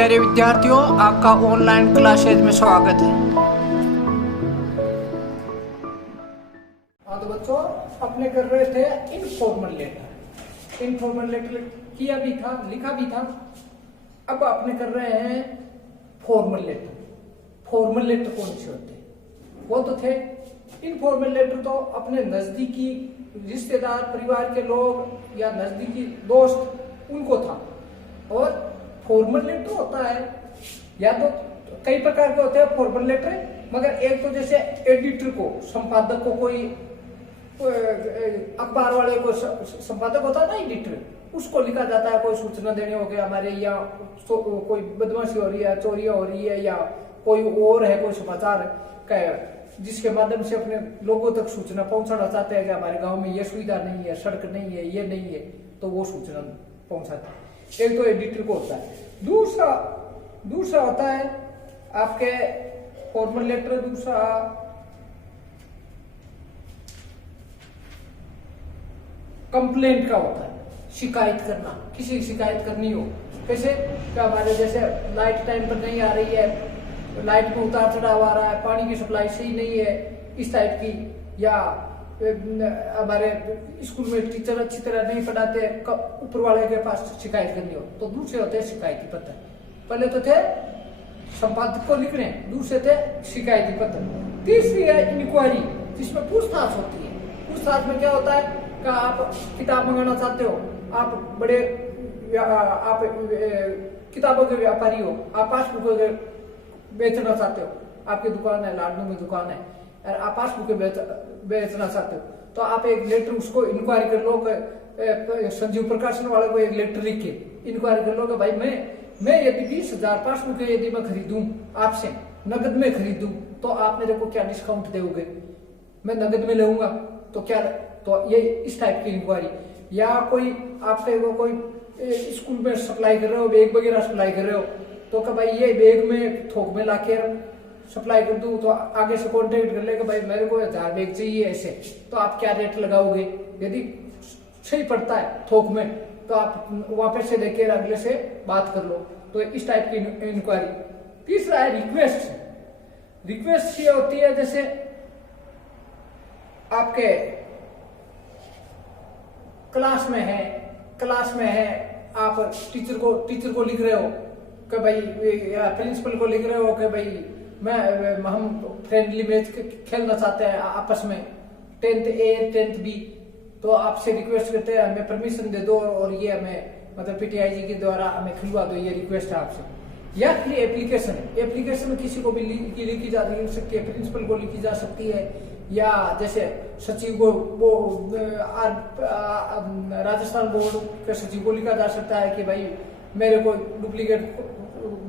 प्यारे विद्यार्थियों, आपका ऑनलाइन क्लासेज में स्वागत है। हाँ तो बच्चों, अपने कर रहे थे इनफॉर्मल लेटर। इनफॉर्मल लेटर किया भी था, लिखा भी था। अब अपने कर रहे हैं फॉर्मल लेटर। फॉर्मल लेटर कौन से होते हैं? वो तो थे इनफॉर्मल लेटर, तो अपने नजदीकी रिश्तेदार, परिवार के लोग या नजदीकी दोस्त, उनको था। और फॉर्मल लेटर होता है, या तो कई प्रकार के होते हैं फॉर्मल लेटर, मगर एक तो जैसे एडिटर को, संपादक को, कोई अखबार वाले को संपादक होता है ना, एडिटर, उसको लिखा जाता है। कोई सूचना देने हो गया हमारे, या कोई बदमाशी हो रही है, चोरियां हो रही है, या कोई और है, कोई समाचार का जिसके माध्यम से अपने लोगों तक सूचना पहुंचाना चाहते हैं कि हमारे गांव में ये सुविधा नहीं है, सड़क नहीं है, ये नहीं है, तो वो सूचना पहुंचाते हैं। एक तो एडिटर को होता है। दूसरा होता है आपके फॉर्मल लेटर। दूसरा कंप्लेंट का होता है, शिकायत करना, किसी की शिकायत करनी हो। कैसे? क्या हमारे जैसे लाइट टाइम पर नहीं आ रही है, लाइट में उतार चढ़ाव आ रहा है, पानी की सप्लाई सही नहीं है, इस टाइप की, या हमारे स्कूल में टीचर अच्छी तरह नहीं पढ़ाते, ऊपर वाले के पास शिकायत करनी हो, तो दूसरे होते हैं शिकायती पत्र। पहले तो थे संपादक को लिखने, दूसरे थे शिकायती पत्र। तीसरी है इंक्वायरी, जिसमें पूछताछ होती है। पूछताछ में क्या होता है कि आप किताब मंगाना चाहते हो, आप बड़े आप किताबों के व्यापारी हो, आप पासबुक बेचना चाहते हो, आपकी दुकान है, लाडनू में दुकान है, और आप पासबुक बेचना चाहते हो, तो आप एक लेटर उसको इंक्वायरी कर लो। संजीव प्रकाशन वाले को एक लेटर लिख के इंक्वायरी कर लो कि भाई मैं यदि 20,000 पासबुक यदि मैं खरीदूं, आपसे नगद में खरीदूं, तो आप मेरे को क्या डिस्काउंट दोगे? मैं नगद में लूंगा तो क्या? तो ये इस टाइप की इंक्वायरी। या कोई आपके कोई स्कूल में सप्लाई कर रहे हो, बैग वगैरह सप्लाई कर रहे हो, तो कि भाई ये बैग में थोक में लाके सप्लाई कर दूं, तो आगे से कॉन्टेक्ट कर लेगा, भाई मेरे को 1000 बैग चाहिए ऐसे, तो आप क्या रेट लगाओगे? यदि सही पड़ता है थोक में, तो आप वापस से लेके अगले से बात कर लो। तो इस टाइप की इंक्वायरी। तीसरा है रिक्वेस्ट। रिक्वेस्ट ये होती है जैसे आपके क्लास में है, आप टीचर को लिख रहे हो कि भाई, या प्रिंसिपल को लिख रहे हो कि भाई हम फ्रेंडली मैच खेलना चाहते हैं आपस में, 10th A 10th B, तो आपसे रिक्वेस्ट करते हैं हमें परमिशन दे दो, और ये हमें मतलब पीटीआई जी के द्वारा हमें खिलवा दो, ये रिक्वेस्ट है आपसे। या फिर एप्लीकेशन किसी को भी लिखी जा सकती है, प्रिंसिपल को लिखी जा सकती है, या जैसे सचिव को, वो राजस्थान बोर्ड के सचिव को लिखा जा सकता है कि भाई मेरे को डुप्लीकेट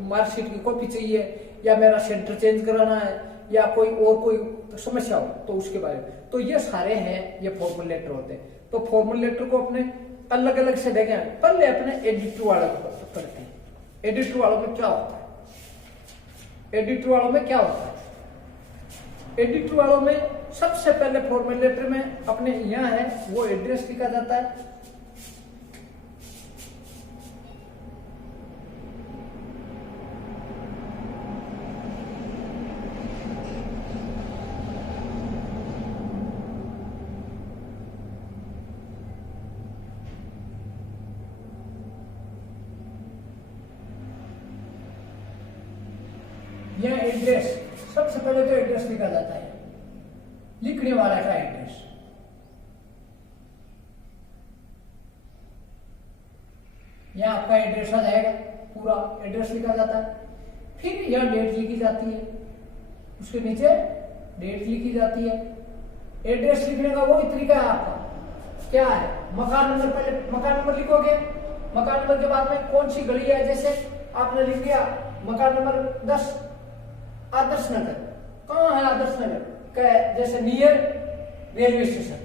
मार्कशीट की कॉपी चाहिए, या मेरा सेंटर चेंज कराना है, या कोई समस्या हो तो उसके बारे में। तो ये सारे हैं, ये फॉर्मल लेटर होते हैं। तो फॉर्मल लेटर को अपने अलग अलग से देखें। पहले अपने एडिटर वाले को करते हैं। एडिटर वालों में क्या होता है? एडिटर वालों में सबसे पहले फॉर्मल लेटर में अपने यहाँ है वो एड्रेस लिखा जाता है। यह एड्रेस, सबसे पहले तो एड्रेस लिखा जाता है, लिखने वाला का एड्रेस। यह आपका एड्रेस आ जाएगा, पूरा एड्रेस लिखा जाता है। फिर यह डेट लिखी जाती है, उसके नीचे डेट लिखी जाती है। एड्रेस लिखने का वही तरीका है आपका, क्या है? मकान नंबर, पहले मकान नंबर लिखोगे, मकान नंबर के बाद में कौन सी गली है, जैसे आपने लिख दिया मकान नंबर 10 आदर्श नगर। कहाँ है आदर्श नगर? जैसे नियर रेलवे स्टेशन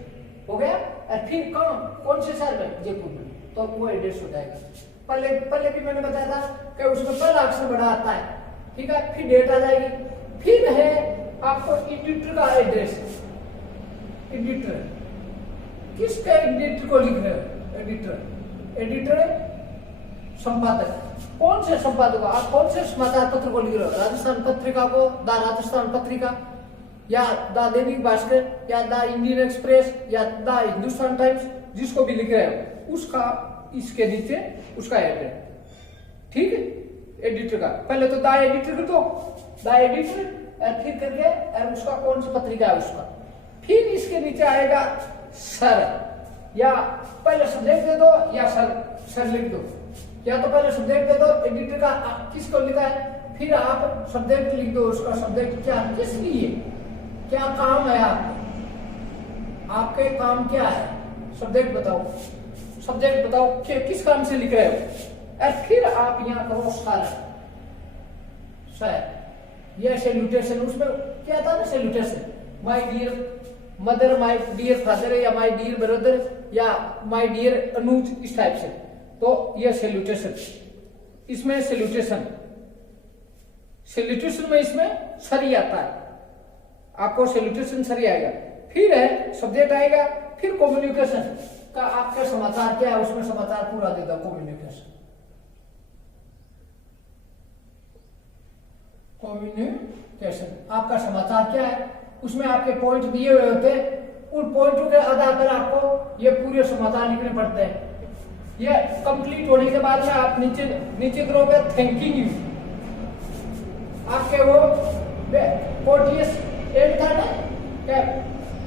हो गया। और फिर कौन से शहर में? जयपुर में, तो वो एड्रेस हो जाएगा। पहले भी मैंने बताया था कि उसमें पहला अक्षर बड़ा आता है, ठीक है, फिर डेट आ जाएगी। फिर है आपको एडिटर का एड्रेस। एडिटर, किसके एडिटर को लिख रहे हो? एडिटर संपादक। कौन से संपादक? आप कौन से समाचार पत्र को लिख रहे हो? राजस्थान पत्रिका को, द राजस्थान पत्रिका, या द दैनिक भास्कर, या द इंडियन एक्सप्रेस, या द हिंदुस्तान टाइम्स, जिसको भी लिख रहे हो उसका इसके नीचे उसका एड है, ठीक है, एडिटर का। पहले तो द एडिटर को, द एडिटर, और फिर करके और उसका कौन सी पत्रिका है उसका, फिर इसके नीचे आएगा सर, या पहले सब्जेक्ट दे दो या सर लिख दो, या तो पहले सब्जेक्ट दे दो एडिटर का किसको लिखा है, फिर आप सब्जेक्ट लिख दो उसका, सब्जेक्ट क्या, किस लिए, क्या काम है आपके काम क्या है, सब्जेक्ट बताओ, सब्जेक्ट बताओ कि किस काम से लिख रहे हो, और फिर आप यहाँ करो सर, यह सैल्यूटेशन, उसमें क्या था ना salutation, my dear mother, my dear father, या माय डियर ब्रदर, या माय डियर अनुज, इस टाइप से। तो यह सैल्यूटेशन, इसमें सैल्यूटेशन में इसमें सरी आता है, आपको सैल्यूटेशन सरी आएगा, फिर है सब्जेक्ट आएगा, फिर कम्युनिकेशन का आपका समाचार क्या है, उसमें समाचार पूरा दे दो, कम्युनिकेशन आपका समाचार क्या है, उसमें आपके पॉइंट दिए हुए होते हैं, उन पॉइंटों के आधार पर आपको ये पूरे समाचार लिखने पड़ते हैं। ये कंप्लीट होने के बाद में आप नीचे करोगे थैंकिंग यू, आपके वो कोटियस एंड था ना,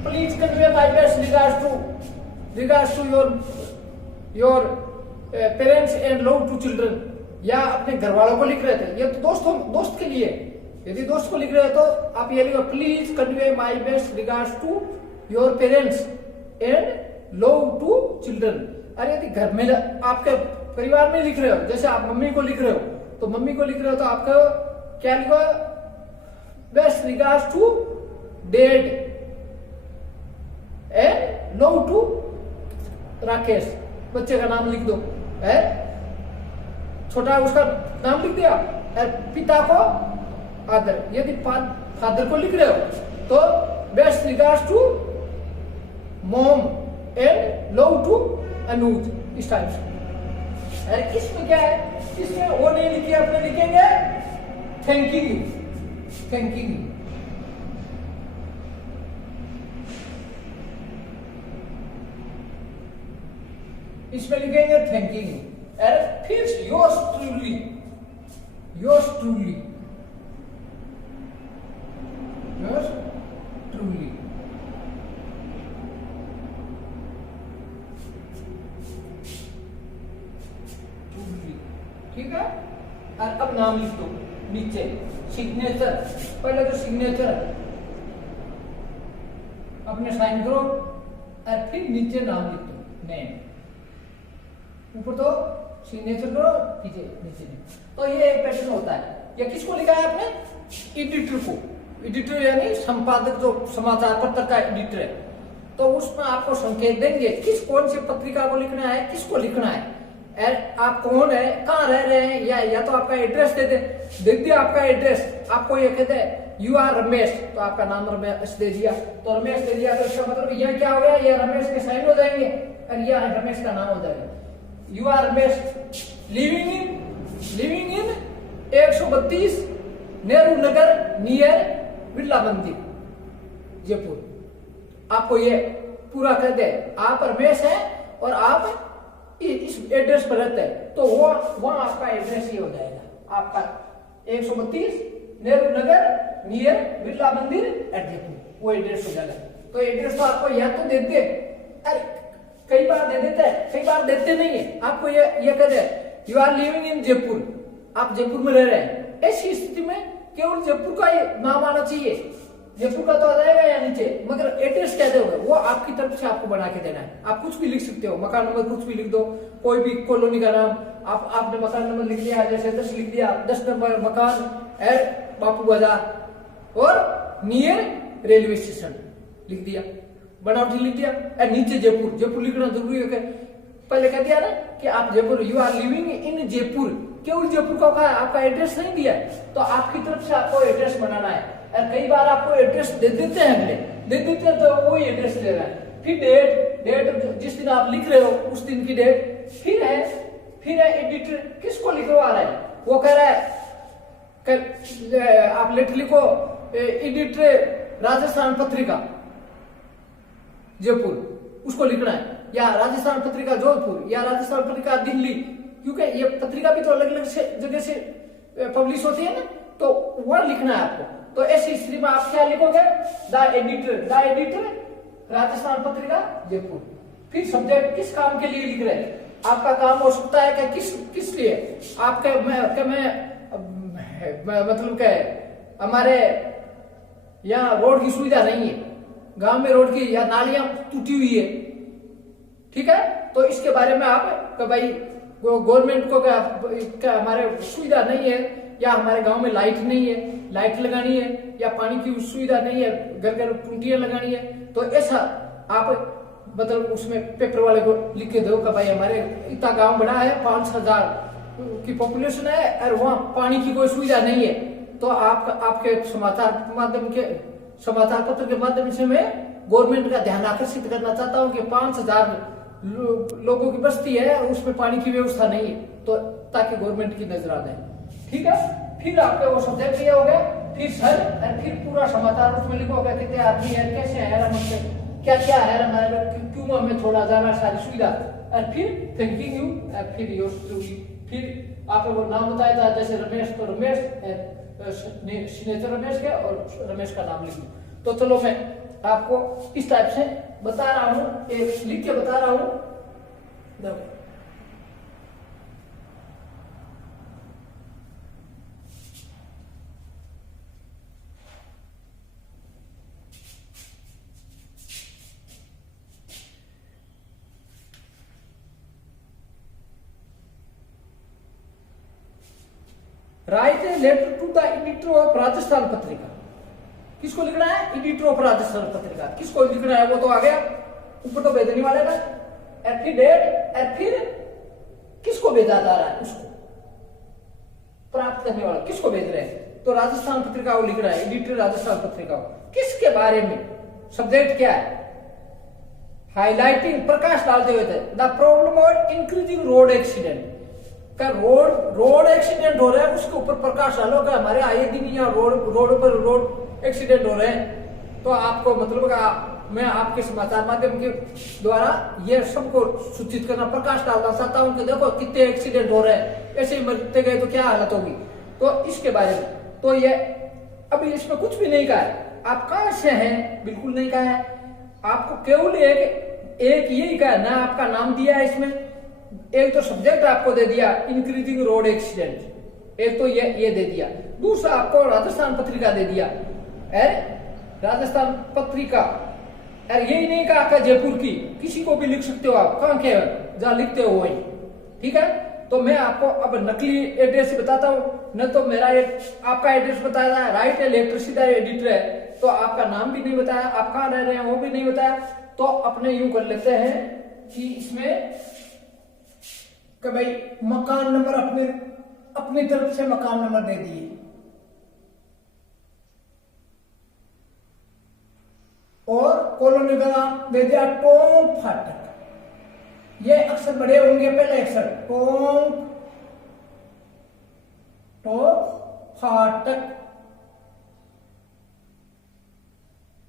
please convey my best regards to your parents and love to children, या अपने घर वालों को लिख रहे थे, ये तो दोस्त के लिए, यदि दोस्त को लिख रहे हो तो आप ये लिखो, please convey my best regards to your parents and love to children. अरे यदि घर में आपके परिवार में लिख रहे हो, जैसे आप मम्मी को लिख रहे हो, तो मम्मी को लिख रहे हो तो आपको क्या लिखो, best regards to dad and love to Rakesh, बच्चे का नाम लिख दो, है छोटा उसका नाम लिख दिया, और पिता को आदर, यदि फादर को लिख रहे हो तो best regards to mom and love to Anuj, इस टाइप से। अरे इसमें क्या है, इसमें वो नहीं लिखिए, अपने लिखेंगे थैंकिंग यू, इसमें लिखेंगे थैंकिंग यू, और फिर योर्स ट्रूली, ठीक है। और अब नाम लिख दो नीचे, सिग्नेचर, पहले तो सिग्नेचर अपने साइन करो, और फिर नीचे नाम लिख दो, नेम, ऊपर तो सिग्नेचर करो, नीचे तो ये एक पैटर्न होता है। ये किसको लिखा है आपने, एडिटर को, एडिटर यानी संपादक, जो समाचार पत्र का एडिटर है, तो उसमें आपको संकेत देंगे किस कौन सी पत्रिका को लिखना है, किसको लिखना है, आप कौन है, कहाँ रह रहे हैं, या तो आपका एड्रेस दे दिया, आपका एड्रेस, आपको ये कहते हैं यू आर रमेश, तो आपका नाम रमेश दे दिया, तो रमेश दे दिया, तो इसका मतलब यह क्या हो गया, ये रमेश के साइन हो जाएंगे, और यह रमेश का नाम हो जाएगा, you are Ramesh living in 132 Nehru Nagar near Birla Mandir Jaipur. आपको ये पूरा कर दे, आप रमेश है और आप इस एड्रेस पर रहते हैं, तो वो वहां आपका एड्रेस ये हो जाएगा, आपका 132 नेहरू नगर नियर बिरला मंदिर एट जयपुर, वो एड्रेस हो जाएगा। तो एड्रेस तो आपको यह तो देते, अरे कई बार दे देते हैं, कई बार देते नहीं है, आपको ये कह दे you are living in Jaipur, आप जयपुर में रह रहे हैं, ऐसी स्थिति में केवल जयपुर का ये नाम आना चाहिए, जयपुर का तो आ जाएगा या नीचे, मगर एड्रेस क्या दोगे वो आपकी तरफ से आपको बना के देना है। आप कुछ भी लिख सकते हो, मकान नंबर कुछ भी लिख दो, कोई भी कॉलोनी का नाम, आपने मकान नंबर लिख दिया, जैसे 10 लिख दिया, 10 नंबर मकान एट बापू बाजार और नियर रेलवे स्टेशन लिख दिया, बनावटी लिख दिया, और नीचे जयपुर लिखना जरूरी है। पहले कह दिया ना कि आप Jaipur, you are living in Jaipur, केवल जयपुर का कहा, आपका एड्रेस नहीं दिया, तो आपकी तरफ से आपको एड्रेस बनाना है। और कई बार आपको एड्रेस दे देते हैं, तो वही एड्रेस दे रहा है। फिर डेट जिस दिन आप लिख रहे हो उस दिन की डेट, फिर है फिर है एडिटर, किसको लिखवा रहा है? वो कह रहा है आप लेटर लिखो एडिटर राजस्थान पत्रिका जयपुर, उसको लिखना है, या राजस्थान पत्रिका जोधपुर, या राजस्थान पत्रिका दिल्ली, क्योंकि ये पत्रिका भी तो अलग अलग जगह से पब्लिश होती है ना, तो वह लिखना है आपको। तो ऐसी स्थिति में आप क्या लिखोगे? The editor Rajasthan Patrika Jaipur. फिर सब्जेक्ट किस काम के लिए लिख रहे हैं? आपका काम हो सकता है कि किस लिए आपके मतलब क्या है, हमारे यहाँ रोड की सुविधा नहीं है, गांव में रोड की या नालियां टूटी हुई है, ठीक है, तो इसके बारे में आप भाई गवर्नमेंट को क्या हमारे सुविधा नहीं है, या हमारे गांव में लाइट नहीं है, लाइट लगानी है, या पानी की सुविधा नहीं है, घर घर टूटियां लगानी है, तो ऐसा आप मतलब उसमें पेपर वाले को लिख के दो कि भाई हमारे इतना गांव बड़ा है, 5,000 की पॉपुलेशन है और वहां पानी की कोई सुविधा नहीं है, तो आपके समाचार पत्र के माध्यम से मैं गवर्नमेंट का ध्यान आकर्षित करना चाहता हूं कि 5,000 लोगों की बस्ती है और उसमें पानी की व्यवस्था नहीं है, तो ताकि गवर्नमेंट की नजर आ जाए, ठीक है। फिर आपके वो सब्जेक्ट ये हो गया, फिर सर और फिर पूरा समाचार उसमें लिखोगे, कितने आदमी है, कैसे है, हमसे क्या क्या है, हमारे क्यों हमें थोड़ा ज्यादा सारी सुविधा, और फिर थैंकिंग यू, और फिर योर ट्रूली, फिर आपने वो नाम बताया था, जैसे रमेश, तो रमेश सिग्नेचर रमेश के और रमेश का नाम लिख दो। तो चलो मैं आपको इस टाइप से बता रहा हूं, एक लिख के बता रहा हूं, देखो write a letter to the editor of Rajasthan Patrika. किसको लिखना है? Editor of Rajasthan Patrika. किसको लिखना है वो तो आ गया, ऊपर तो भेजने वाले ना, एफिडेट, और फिर किसको भेजा जा रहा है, उसको प्राप्त करने वाला किसको भेज रहे हैं, तो राजस्थान पत्रिका को लिख रहा है, एडिटर राजस्थान पत्रिका। किसके बारे में? सब्जेक्ट क्या है? हाईलाइटिंग, प्रकाश डालते हुए थे, the problem of increasing road accident, का रोड एक्सीडेंट हो रहा है, उसके ऊपर प्रकाश डालो कि हमारे आए दिन यहाँ रोड एक्सीडेंट हो रहे हैं, तो आपको मतलब मैं आपके समाचार माध्यम के द्वारा ये सबको सूचित करना, प्रकाश डालना चाहता हूं कि देखो कितने एक्सीडेंट हो रहे हैं, ऐसे ही मरते गए तो क्या हालत होगी, तो इसके बारे में। तो ये अभी इसमें कुछ भी नहीं कहा है, आप कहां से हैं बिल्कुल नहीं कहा है, आपको केवल एक यही कहा ना, आपका नाम दिया है इसमें, एक तो सब्जेक्ट आपको दे दिया इंक्रीजिंग रोड एक्सीडेंट, एक तो ये दे दिया, दूसरा आपको राजस्थान पत्रिका दे दिया है, राजस्थान पत्रिका, और यही नहीं कहा कि जयपुर की, किसी को भी लिख सकते हो आप, कहां के जहां लिखते हो वही, ठीक है। तो मैं आपको अब नकली एड्रेस बताता हूँ, न तो मेरा आपका एड्रेस बताया है, राइट है, लेटर सीधा एडिटर है, तो आपका नाम भी नहीं बताया, आप कहाँ रह रहे हैं वो भी नहीं बताया, तो अपने यूं कर लेते हैं कि इसमें कि भाई मकान नंबर अपनी तरफ से मकान नंबर दे दिए, और कॉलोनी का नाम दे दिया टोंक फाटक, ये अक्षर बड़े होंगे, पहले अक्षर टोंक फाटक,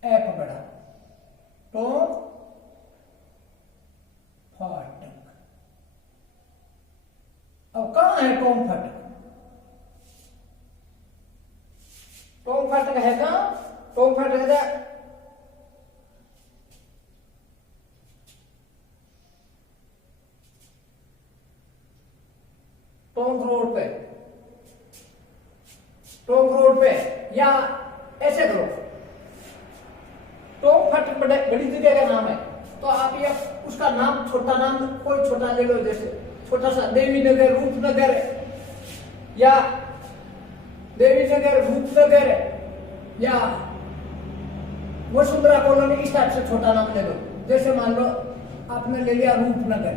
एफ बड़ा, टोंक फाटक। अब कहां है टोंक फाटक? टोंक फाटक है कहां? टोंक फाटक है टोंक रोड पे, या ऐसे करो, टोंक फाटक बड़ी जगह का नाम है, तो आप ये उसका नाम, छोटा नाम कोई छोटा ले लो, जैसे छोटा सा देवी नगर, रूपनगर, या देवी नगर, रूपनगर, या वसुंधरा कॉलोनी, इस टाइप से छोटा नाम ले लो। जैसे मान लो आपने ले लिया रूपनगर,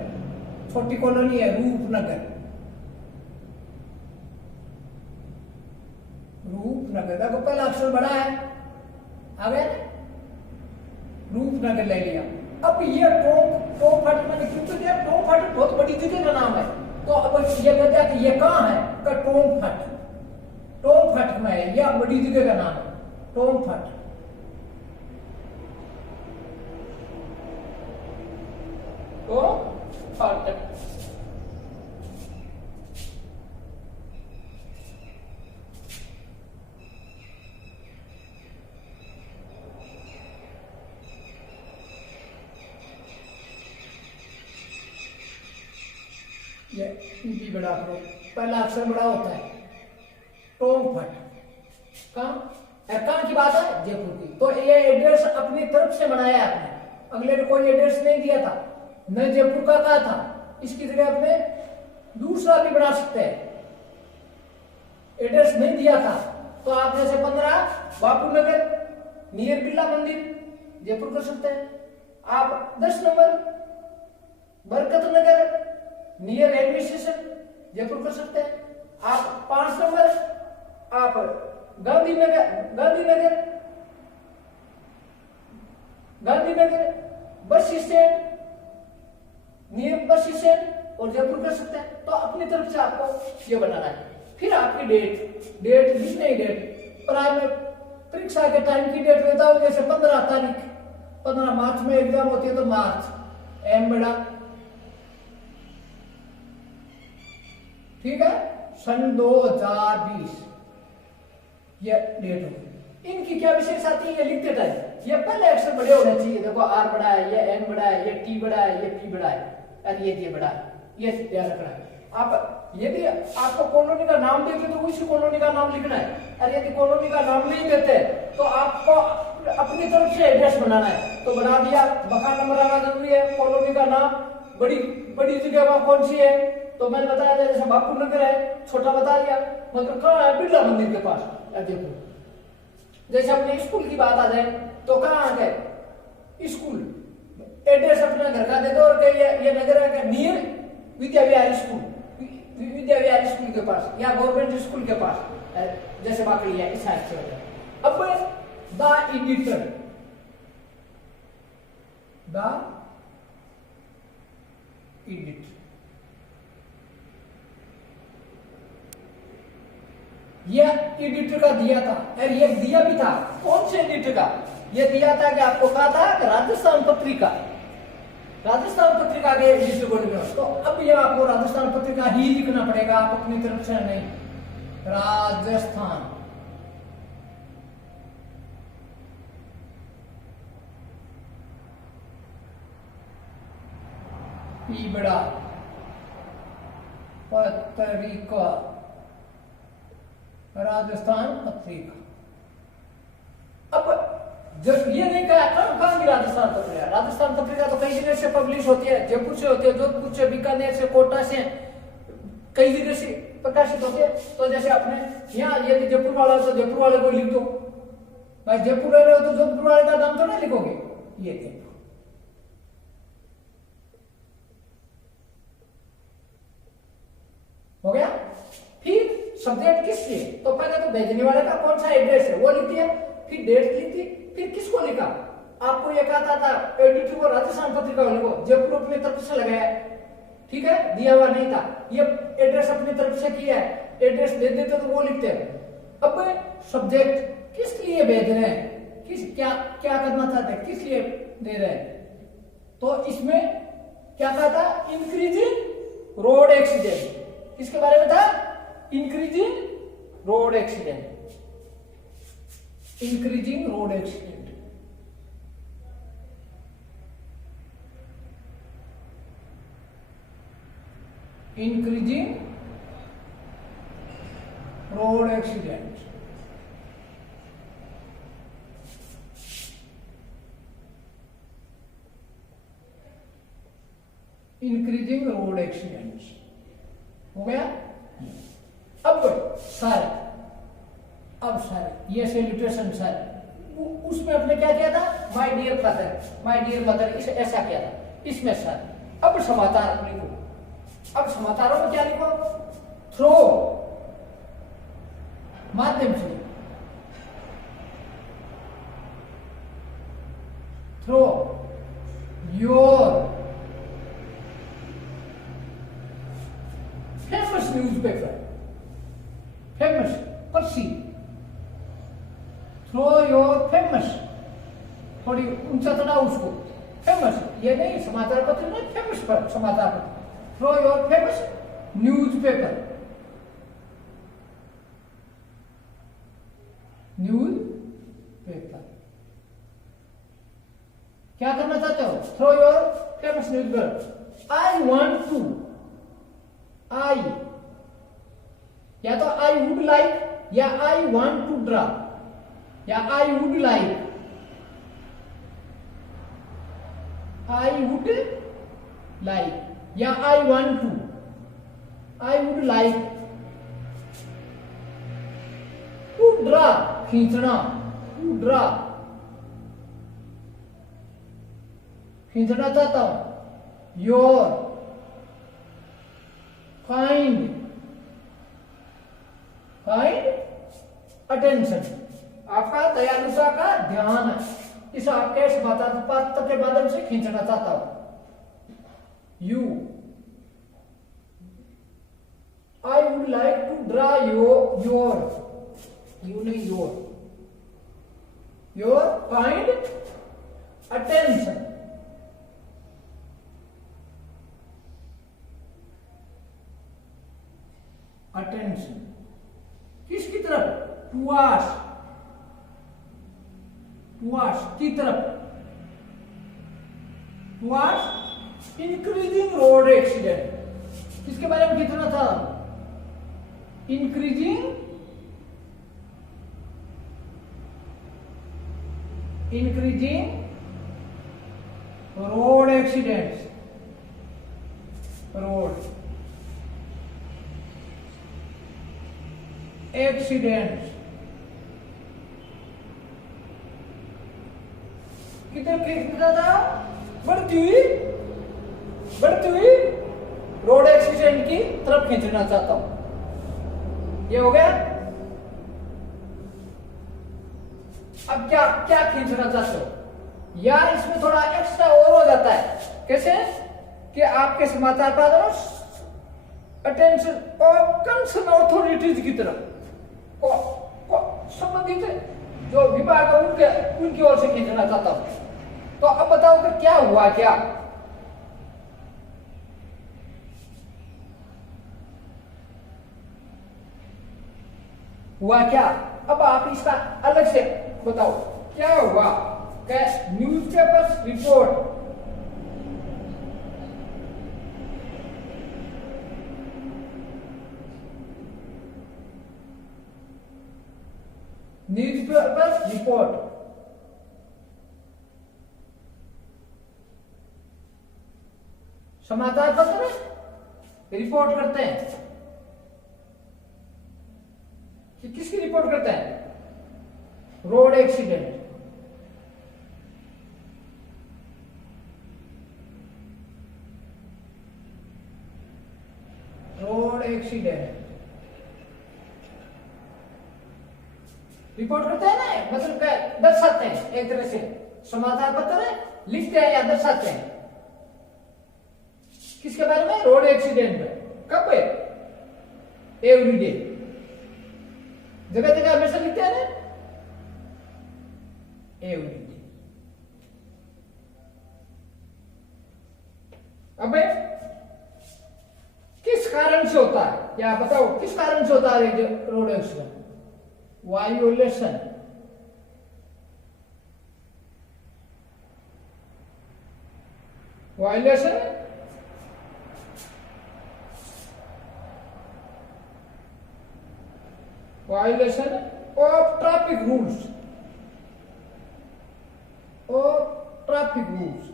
छोटी कॉलोनी है रूपनगर, देखो पहला अक्षर बड़ा है, आ गया, रूपनगर ले लिया। अब ये टोंक फाटक मैंने क्यों तो दिया, टोंक फाटक बहुत बड़ी जगह का नाम है, तो अब ये कहते हैं कि ये कहाँ है का टोंगफट। टोंगफट में है, यह बड़ी जगह का नाम है टोंगफट। तो फट ये भी बड़ा करो, पहला अक्षर बड़ा होता है टोंगफट। कहाँ की बात है, जयपुर की। तो ये एड्रेस अपनी तरफ से बनाया आपने, अगले ने कोई एड्रेस नहीं दिया था, न जयपुर का कहा था, इसकी जगह अपने दूसरा भी बना सकते हैं। एड्रेस नहीं दिया था तो आप जैसे 15 बापू नगर नियर बिरला मंदिर जयपुर कर सकते हैं। आप 10 नंबर बरकत नगर नियर रेलवे स्टेशन जयपुर कर सकते हैं। आप 5 नंबर आप Gandhinagar bus stand near bus stand और जयपुर कर सकते हैं। तो अपनी तरफ से आपको ये बनाना है। फिर आपकी डेट जितने ही डेट प्राइमरी परीक्षा के टाइम की डेट लेता हूं, जैसे 15 तारीख 15 मार्च में एग्जाम होती है तो मार्च एम बड़ा, ठीक है, सन 2020 ये डेट होगी। इनकी क्या विशेष आती है, ये लिखते टाइम ये पहले अक्षर बड़े होने चाहिए। देखो आर बड़ा है, ये एन बड़ा है, ये टी बड़ा है, ये पी बड़ा है और ये बड़ा है, ये ध्यान रखना है। आप यदि आपको कॉलोनी का नाम देते तो उसी कॉलोनी का नाम लिखना है, और यदि कॉलोनी का नाम नहीं देते तो आपको अपनी तरफ से एड्रेस बनाना है। तो बना दिया, मकान नंबर आना जरूरी है, कॉलोनी का नाम, बड़ी जगह वहां कौन सी है तो मैंने बताया था, जैसे बापू नगर है, छोटा बता दिया, मतलब कहाँ है, बिरला मंदिर के पास जयपुर। जैसे अपने स्कूल की बात आ जाए तो कहाँ आ गए स्कूल, एड्रेस अपने घर का दे दो और ये नगर है नियर विद्या विहार स्कूल के पास या गवर्नमेंट स्कूल के पास, जैसे बाकी है इस साइड से। अब द एडिटर, ये एडिटर का दिया था, और ये दिया भी था कौन से एडिटर का, ये दिया था कि आपको कहा था कि राजस्थान पत्रिका के एडिटर को लिखना। तो अब ये आपको राजस्थान पत्रिका ही लिखना पड़ेगा, आप अपनी तरफ से नहीं, राजस्थान। पी बड़ा पत्रिका, राजस्थान पत्रिका। अब जब ये नहीं कहा कहां की राजस्थान पत्रिका तो कई जगह से पब्लिश होती है, जयपुर से होती है, जोधपुर से, बीकानेर से, कोटा से, कई जगह से प्रकाशित होती है। तो जैसे अपने यहाँ यदि जयपुर वाला तो जयपुर वाले को लिख दो, भाई जयपुर रह रहे हो तो जोधपुर वाले का नाम तो नहीं लिखोगे, ये देखो हो गया। फिर सब्जेक्ट किस लिए, तो पहले तो भेजने वाले का कौन सा एड्रेस है वो लिखती है, फिर डेट लिखती, फिर किसको लिखा, आपको ये कहता था एडिटर को राजस्थान पत्रिका लिखो, जयपुर अपनी तरफ से लगाया, ठीक है, दिया हुआ नहीं था, ये एड्रेस अपनी तरफ से किया है, एड्रेस दे देते तो वो लिखते हैं। अब सब्जेक्ट किस लिए भेज रहे हैं, क्या करना चाहते हैं, किस लिए दे रहे हैं, तो इसमें क्या कहा था, इंक्रीजिंग रोड एक्सीडेंट, किसके बारे में था, increasing road accident, increasing road accident. Increasing road accident, increasing road accident हो गया। अब सर ये सैल्यूटेशन सर, उसमें अपने क्या किया था, माय डियर फादर इसे ऐसा किया था, इसमें सर। अब समाचार लिखो, अब समाचारों में क्या लिखो, थ्रो माध्यम से, थ्रो योर कोई ऊंचा चढ़ा उसको फेमस, ये नहीं समाचार पत्र नहीं, फेमस पर समाचार पत्र। Throw your famous newspaper, newspaper. क्या करना चाहते हो? Throw your famous newspaper. I want to, I या तो आई वुड लाइक या आई वॉन्ट टू ड्रा या I would like, I would like या I want to, I would like to draw, खींचना, टू ड्रा, खींचना चाहता हूं। Your find, find attention, आपका दयालुता का ध्यान है, इस आपके समाचार पत्र के माध्यम से खींचना चाहता हूं। You, I would like to draw your, you नहीं योर फाइंड अटेंशन, अटेंशन किसकी तरफ? टुवार्ड्स, टुवार्ड्स की तरफ, टुवार्ड्स इंक्रीजिंग रोड एक्सीडेंट, किसके बारे में कितना था? Increasing, increasing road accidents, road accidents, किधर खींचना था? बढ़ती हुई रोड एक्सीडेंट की तरफ खींचना चाहता हूं। ये हो गया। अब क्या क्या खींचना चाहते हो? यार इसमें थोड़ा एक्स्ट्रा और हो जाता है। कैसे? कि आपके समाचार पत्र अटेंशन और कंसर्न अथॉरिटीज की तरफ को संबंधित जो विभाग है उनकी ओर से खींचना चाहता हूं। तो अब बताओ कि क्या हुआ, क्या हुआ, क्या? अब आप इसका अलग से बताओ क्या हुआ। न्यूज़पेपर रिपोर्ट, न्यूज़पेपर रिपोर्ट, समाचार पत्र रिपोर्ट करते हैं कि किसकी रिपोर्ट करते हैं? Road accident, road accident report करते हैं ना, मतलब दर्शाते हैं एक तरह से, समाचार पत्र लिखते हैं या दर्शाते हैं किसके बारे में? रोड एक्सीडेंट में। कब? एवरीडे, जगह जगह हमेशा लिखते हैं ना एवरीडे। अब किस कारण से होता है, या बताओ किस कारण से होता है road accident? Violation, violation violation of traffic rules, of traffic rules,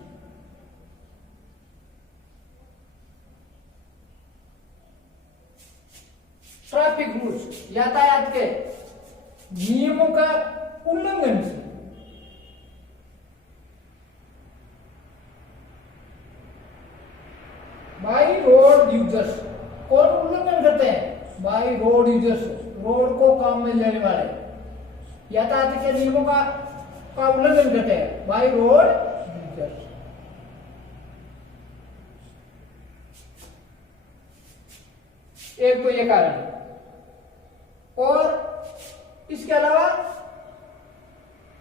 traffic rules यातायात के नियमों का उल्लंघन से। बाई रोड यूजर्स, कौन उल्लंघन करते हैं? बाई रोड यूजर्स, रोड को काम में लेने वाले यातायात के नियमों का उल्लंघन करते हैं, बाई रोड यूजर्स। एक तो ये कारण, और इसके अलावा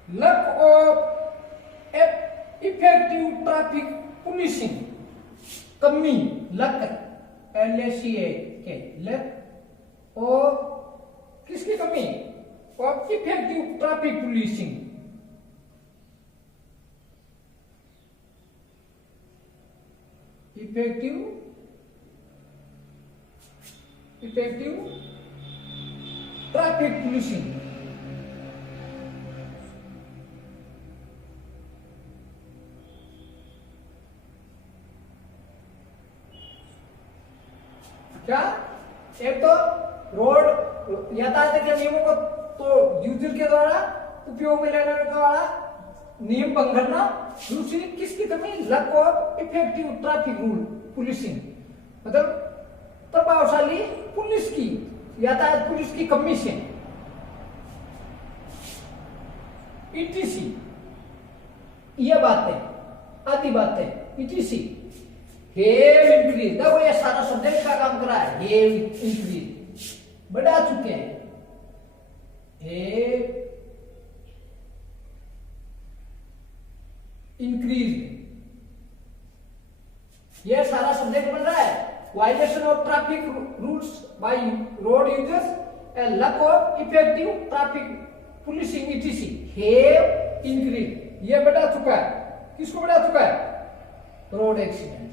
luck of effective traffic policing, कमी लक LACA के लक और किसकी कमी और effective traffic policing, effective traffic policing. क्या एक तो रोड यातायात के नियमों को तो यूजर के द्वारा उपयोग में लेने के द्वारा नियम भंग करना, दूसरी किसकी कमी luck of effective traffic rule policing, मतलब प्रभावशाली पुलिस की यातायात पुलिस की कमी से। ETC ये बातें आदि बातें ETC हेव इंक्रीज, देखो ये सारा सब्जेक्ट का काम कर रहा है, हेव इंक्रीज बढ़ा चुके हैं, हेव इंक्रीज, ये सारा सब्जेक्ट बन रहा है। Violation of traffic rules by road users and lack of effective traffic policing ETC have increase, ये बढ़ा चुका है। किसको बढ़ा चुका है? रोड एक्सीडेंट,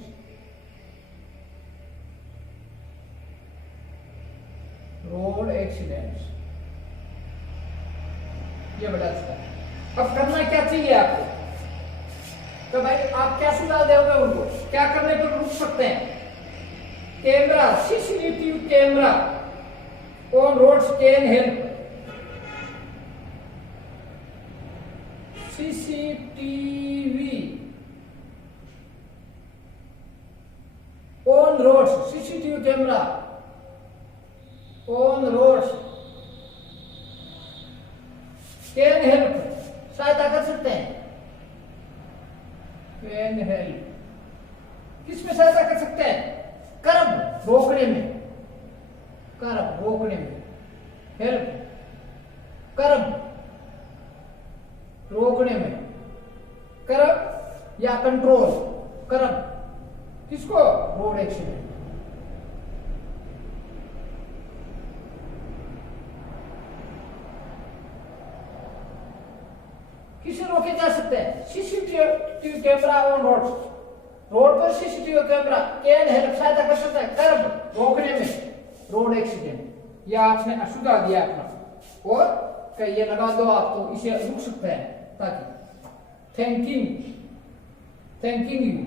रोड एक्सीडेंट्स ये बढ़ा चुका है। अब करना क्या चाहिए आपको? तो भाई आप क्या सुझाव दोगे उनको, क्या करने पर रुक सकते हैं? Camera, CCTV camera on roads can help, CCTV on roads, CCTV camera on roads can help, सहायता कर सकते हैं। कैन हेल्प किस में सहायता कर सकते हैं? कर्म रोकने में, कर्म रोकने में, हेल्प कर्म रोकने में, कर्म या कंट्रोल कर्म किसको? Road accident. किसे रोके जा सकते हैं? CCTV camera on road, road पर CCTV कैमरा कैन हेल्प सहायता कर सकता है कर्म रोकने में रोड एक्सीडेंट। यह आपने सुझाव दिया अपना और ये लगा दो आप तो इसे रुक सकते हैं ताकि थैंकिंग यू,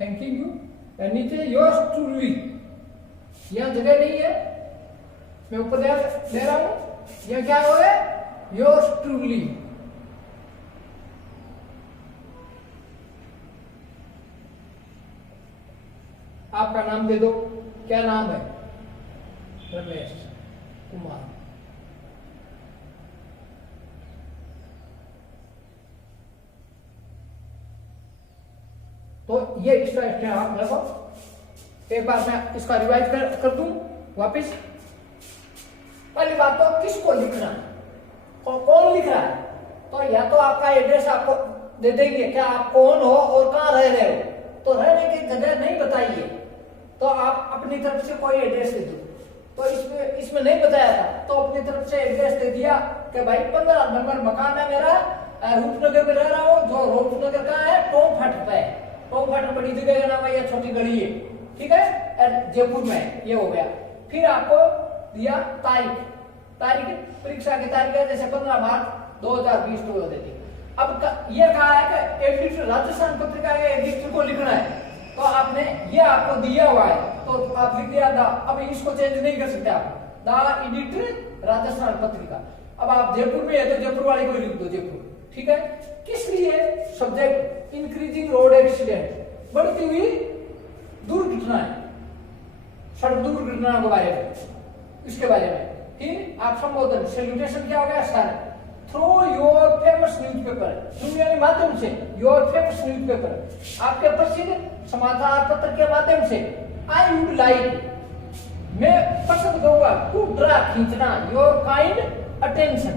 थैंकिंग यू। नीचे योर्स ट्रूली, यह जगह नहीं है, मैं उपदेश दे रहा हूं, यह क्या हो है? Yours truly. आपका नाम दे दो, क्या नाम है? रमेश कुमार। तो ये इसका आप देखो, एक बार मैं इसका रिवाइज कर दूं वापस। पहली बात तो किसको लिखना और कौन लिख रहा है, तो या तो आपका एड्रेस आपको दे देंगे क्या आप कौन हो और कहाँ रह रहे हो, तो रहने की जगह नहीं बताइए, तो आप अपनी तरफ से कोई एड्रेस दे दो। तो इसमें नहीं बताया था तो अपनी तरफ से एड्रेस दे दिया कि भाई 15 नंबर मकान है मेरा, रूपनगर में रह रहा हूँ, जो रूपनगर का है टोम फट पे, टोम फट बड़ी जगह का नाम है, यह छोटी गली है, ठीक है, जयपुर में, ये हो गया। फिर आपको दिया तारीख, परीक्षा की तारीख है जैसे 15 मार्च 2020 को देती। अब ये कहा है कि एडिटर राजस्थान पत्रिका के एडिटर को लिखना है, तो आपने ये आपको दिया हुआ है तो आप लिख दिया था। अब इसको चेंज नहीं कर सकते आप, द एडिटर राजस्थान पत्रिका। अब आप जयपुर में है तो जयपुर वाले को लिख दो जयपुर, ठीक है। किस लिए? सब्जेक्ट इंक्रीजिंग रोड एक्सीडेंट, बढ़ती हुई दुर्घटनाएं, सड़क दुर्घटनाओं के बारे में, इसके बारे में। फिर आप संबोधन, सैल्यूटेशन क्या हो गया? Sir through your famous newspaper, दुनिया के माध्यम से, योर फेमस न्यूज़पेपर, आपके प्रसिद्ध समाचार पत्र के माध्यम से। आई वुड लाइक मैं पसंद करूंगा टू ड्रा खींचना, योर काइंड अटेंशन,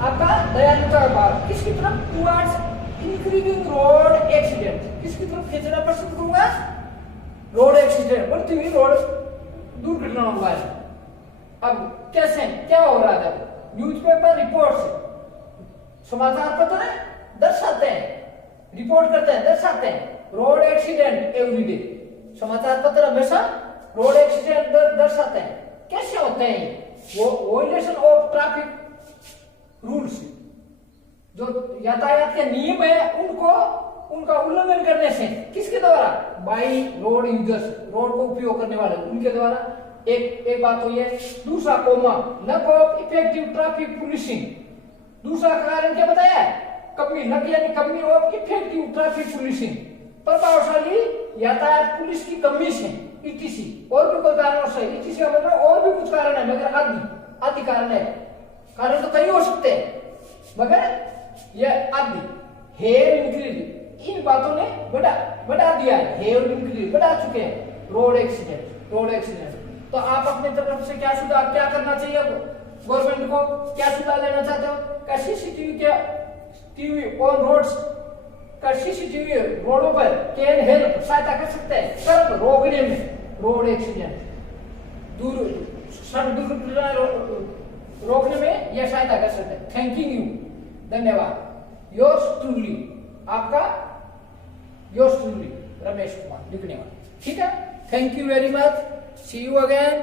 आपका दयालुता का भाव किसकी तरफ, टुवर्ड्स इंक्रीजिंग रोड एक्सीडेंट, किसकी तरफ खींचना पसंद करूंगा, रोड एक्सीडेंट, बढ़ती हुई रोड दुर्घटना हुआ है। अब कैसे क्या हो रहा है, न्यूज़पेपर रिपोर्ट्स, समाचार पत्र दर्शाते हैं, रिपोर्ट करते हैं, दर्शाते हैं रोड एक्सीडेंट एवरी डे, समाचार पत्र हमेशा रोड एक्सीडेंट दर्शाते हैं। कैसे होते हैं वो, वायलेशन ऑफ ट्रैफिक रूल्स, जो यातायात के नियम है उनका उल्लंघन करने से, किसके द्वारा, बाई रोड यूजर्स, रोड को उपयोग करने वाले उनके द्वारा। एक बात तो ये, दूसरा comma lack of effective traffic policing, दूसरा कारण क्या बताया है, कमी, लक यानी कमी ऑफ इफेक्टिव ट्रैफिक पुलिसिंग, प्रभावशाली यातायात पुलिस की कमी से, ईटीसी और भी कोई कारणों से, ईटीसी का मतलब और भी कुछ कारण है मगर आदि कारण है, कारण तो कई हो सकते हैं मगर यह आदि, हेयर इंक्रीज, इन बातों ने बढ़ा दिया है, हेयर इंक्रीज बढ़ा चुके हैं, रोड एक्सीडेंट। तो आप अपनी तरफ से क्या सुधार, क्या करना चाहिए गवर्नमेंट को, क्या सुधार लेना चाहते हो, क्या सीसीटीवी ऑन रोड्स, का सीसीटीवी रोडों पर कैन हेल्प, सहायता कर सकते हैं सड़क रोकने में, रोड एक्सीडेंट सड़क दुर्घटना रोकने में यह सहायता कर सकते हैं। थैंकिंग यू, धन्यवाद। योर्स ट्रूली, आपका योर्स ट्रूली रमेश कुमार लिखने वाला, ठीक है। Thank you very much, see you again.